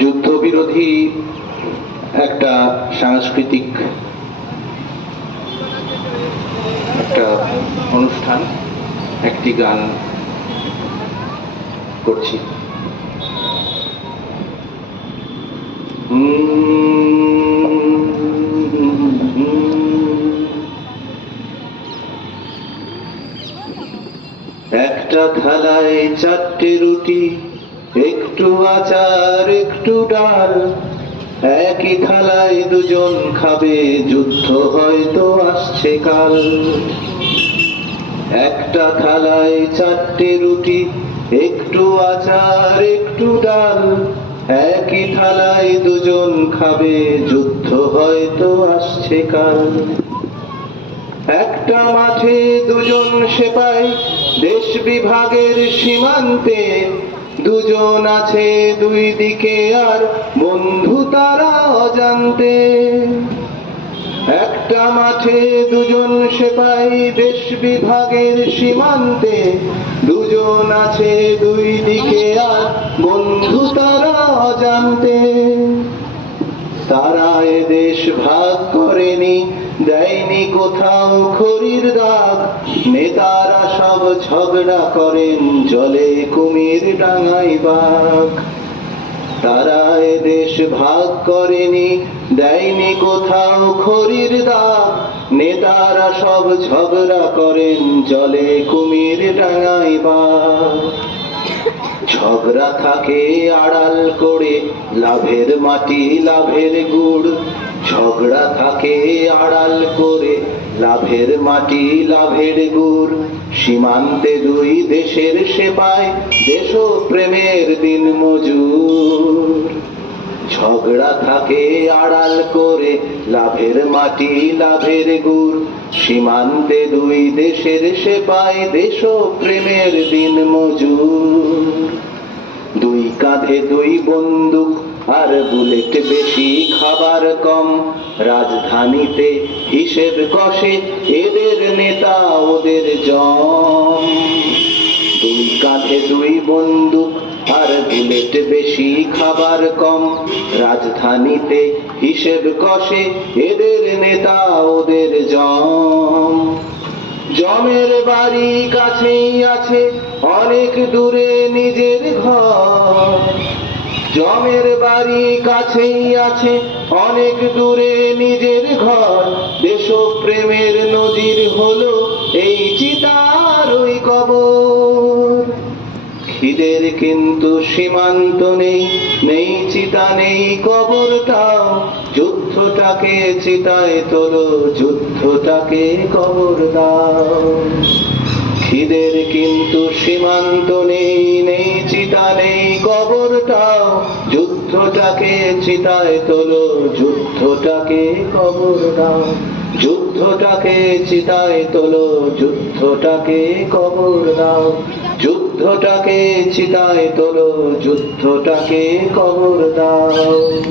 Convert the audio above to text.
যুদ্ধবিরোধী একটা সাংস্কৃতিক একটা অনুষ্ঠান একটি গান করছি। একটা থালায় চারটে রুটি একটু আচার, একটু ডাল। একই থালায় দুজন খাবে, যুদ্ধ হয়তো আসছে কাল। একটা থালায় চারটে রুটি, একটু আচার, একটু ডাল। একই থালায় দুজন খাবে, যুদ্ধ হয়তো আসছে কাল। একটা মাঠে দুজন সেপাই, দেশ বিভাগের সীমান্তে দুজন আছে দুই দিকে আর বন্ধু তারা অজান্তে। একটা মাঠে দুজন সেপাই দেশ বিভাগের সীমান্তে। দুজন আছে দুই দিকে আর বন্ধু তারা অজান্তে। তারা এ দেশ ভাগ করেনি দেয়নি কোথাও খড়ির দাগ। নেতারা সব ঝগড়া করেন জলে কুমির ডাঙাই বাঘ। তারা দেশ ভাগ করেনি, দেয়নি কোথাও খড়ির দাগ। নেতারা সব ঝগড়া করেন জলে কুমির ডাঙাই বাঘ। ঝগড়া থাকে আড়াল করে, লাভের মাটি, লাভের গুড়। ঝগড়া থাকে আড়াল করে, লাভের মাটি, লাভের গুড়। সীমান্তে দুই দেশের সেপায় দেশ প্রেমের দিন মজুর। ঝগড়া থাকে আড়াল করে, লাভের মাটি, লাভের গুড়। সীমান্তে দুই দেশের সেপাই দেশ প্রেমের দিন মজুর। দুই কাঁধে দুই বন্দুক আর বুলেট বেশি, খাবার কম। রাজধানীতে হিসেব কষে এদের নেতা, ওদের জম। দুই কাঁধে দুই বন্দুক, আর বুলেট বেশি, খাবার কম। রাজধানীতে হিসেব কষে এদের নেতা, ওদের জম। জমের বাড়ি কাছেই আছে, অনেক দূরে নিজের ঘর। জমের বাড়ি কাছেই আছে, অনেক দূরে নিজের ঘর। দেশপ্রেমের নদীর হলো এই চিতার ওই কবর। খিদের কিন্তু সীমান্ত নেই নেই চিতা, নেই কবরটাও। যুদ্ধটাকে চিতায় তোলো, যুদ্ধটাকে কবর দাও। যুদ্ধটাকে চিতায় তোলো, যুদ্ধটাকে কবর দাও। যুদ্ধটাকে চিতায় তোলো, যুদ্ধটাকে কবর দাও। যুদ্ধটাকে চিতায় তোলো, যুদ্ধটাকে কবর দাও।